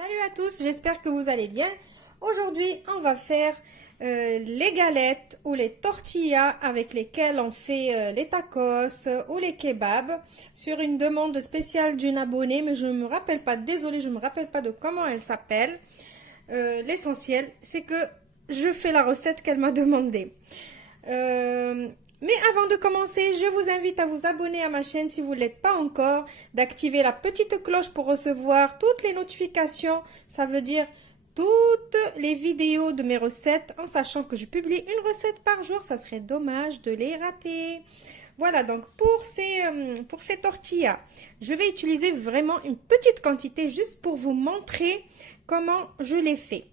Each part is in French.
Salut à tous, j'espère que vous allez bien. Aujourd'hui, on va faire les galettes ou les tortillas avec lesquelles on fait les tacos ou les kebabs sur une demande spéciale d'une abonnée, mais je ne me rappelle pas, désolée, je ne me rappelle pas de comment elle s'appelle. L'essentiel, c'est que je fais la recette qu'elle m'a demandée. Mais avant de commencer, je vous invite à vous abonner à ma chaîne si vous ne l'êtes pas encore, d'activer la petite cloche pour recevoir toutes les notifications, ça veut dire toutes les vidéos de mes recettes, en sachant que je publie une recette par jour, ça serait dommage de les rater. Voilà, donc pour ces tortillas, je vais utiliser vraiment une petite quantité juste pour vous montrer comment je les fais.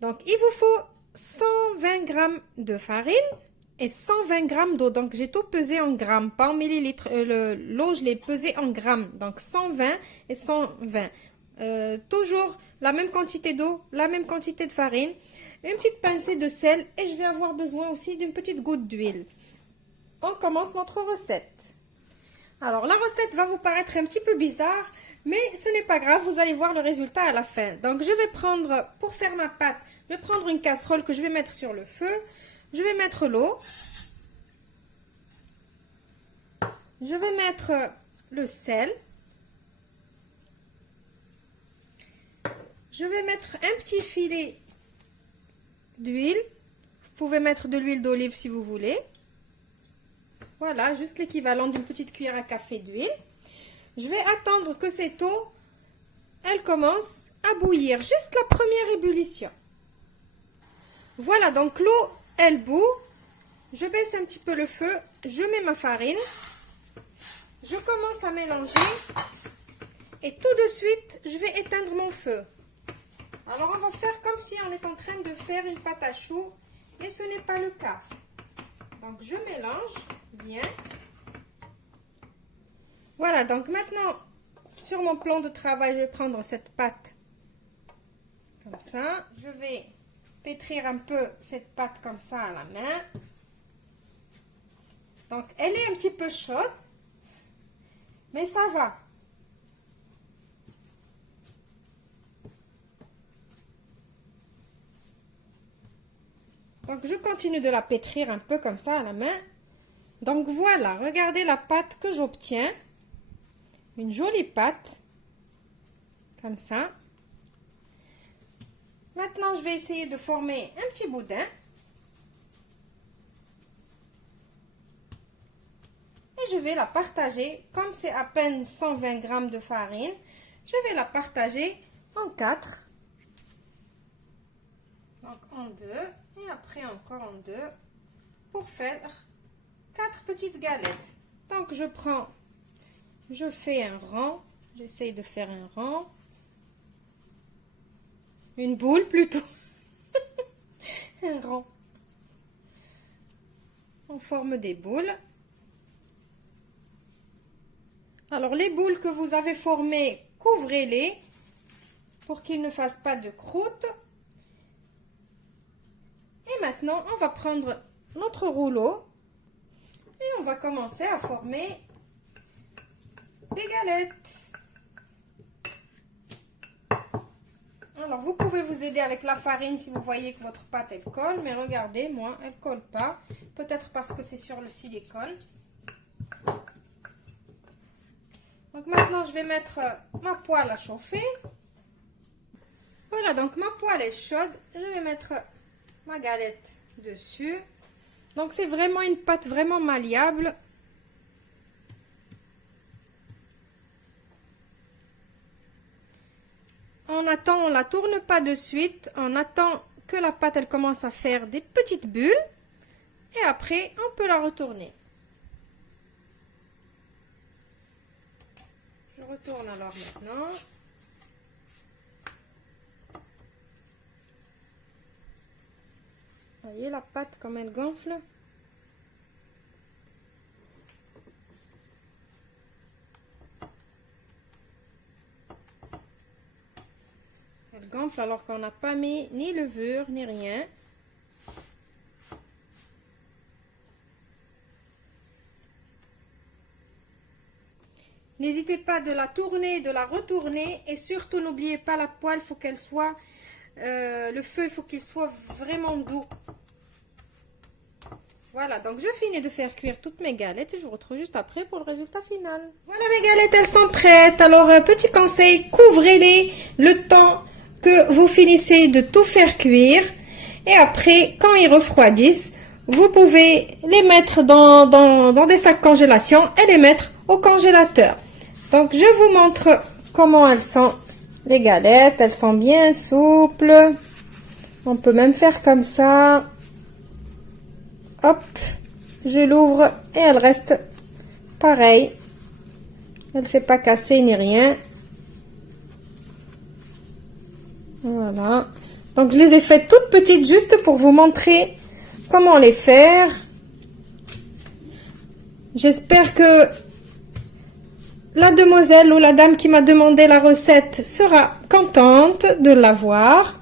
Donc il vous faut 120 g de farine et 120 g d'eau. Donc j'ai tout pesé en grammes, pas en millilitres. L'eau, je l'ai pesé en grammes. Donc 120 et 120. Toujours la même quantité d'eau, la même quantité de farine, une petite pincée de sel et je vais avoir besoin aussi d'une petite goutte d'huile. On commence notre recette. Alors la recette va vous paraître un petit peu bizarre, mais ce n'est pas grave, vous allez voir le résultat à la fin. Donc je vais prendre, pour faire ma pâte, je vais prendre une casserole que je vais mettre sur le feu. Je vais mettre l'eau. Je vais mettre le sel. Je vais mettre un petit filet d'huile. Vous pouvez mettre de l'huile d'olive si vous voulez. Voilà, juste l'équivalent d'une petite cuillère à café d'huile. Je vais attendre que cette eau, elle commence à bouillir, juste la première ébullition. Voilà, donc l'eau, elle bout. Je baisse un petit peu le feu, je mets ma farine. Je commence à mélanger. Et tout de suite, je vais éteindre mon feu. Alors, on va faire comme si on est en train de faire une pâte à choux, mais ce n'est pas le cas. Donc, je mélange bien. Voilà, donc maintenant, sur mon plan de travail, je vais prendre cette pâte comme ça. Je vais pétrir un peu cette pâte comme ça à la main. Donc, elle est un petit peu chaude, mais ça va. Donc, je continue de la pétrir un peu comme ça à la main. Donc, voilà, regardez la pâte que j'obtiens. Une jolie pâte, comme ça. Maintenant, je vais essayer de former un petit boudin. Et je vais la partager, comme c'est à peine 120 g de farine, je vais la partager en 4. Donc en 2, et après encore en 2, pour faire 4 petites galettes. Donc je fais un rang, j'essaye de faire un rang, une boule plutôt, un rang. On forme des boules. Alors, les boules que vous avez formées, couvrez-les pour qu'ils ne fassent pas de croûte. Et maintenant, on va prendre notre rouleau et on va commencer à former des galettes. Alors, vous pouvez vous aider avec la farine si vous voyez que votre pâte, elle colle. Mais regardez, moi, elle ne colle pas. Peut-être parce que c'est sur le silicone. Donc maintenant, je vais mettre ma poêle à chauffer. Voilà, donc ma poêle est chaude. Je vais mettre ma galette dessus. Donc c'est vraiment une pâte vraiment malléable. On attend, on ne la tourne pas de suite. On attend que la pâte elle commence à faire des petites bulles. Et après, on peut la retourner. Je retourne alors maintenant. Vous voyez la pâte comme elle gonfle. Elle gonfle alors qu'on n'a pas mis ni levure ni rien. N'hésitez pas de la tourner, de la retourner. Et surtout, n'oubliez pas la poêle, il faut qu'elle soit... le feu, il faut qu'il soit vraiment doux. Voilà, donc je finis de faire cuire toutes mes galettes et je vous retrouve juste après pour le résultat final. Voilà, mes galettes, elles sont prêtes. Alors, petit conseil, couvrez-les le temps que vous finissez de tout faire cuire. Et après, quand ils refroidissent, vous pouvez les mettre dans des sacs congélation et les mettre au congélateur. Donc, je vous montre comment elles sont, les galettes. Elles sont bien souples. On peut même faire comme ça. Hop, je l'ouvre et elle reste pareil. Elle ne s'est pas cassée ni rien. Voilà. Donc, je les ai faites toutes petites juste pour vous montrer comment les faire. J'espère que la demoiselle ou la dame qui m'a demandé la recette sera contente de l'avoir.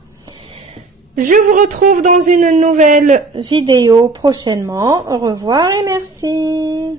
Je vous retrouve dans une nouvelle vidéo prochainement. Au revoir et merci.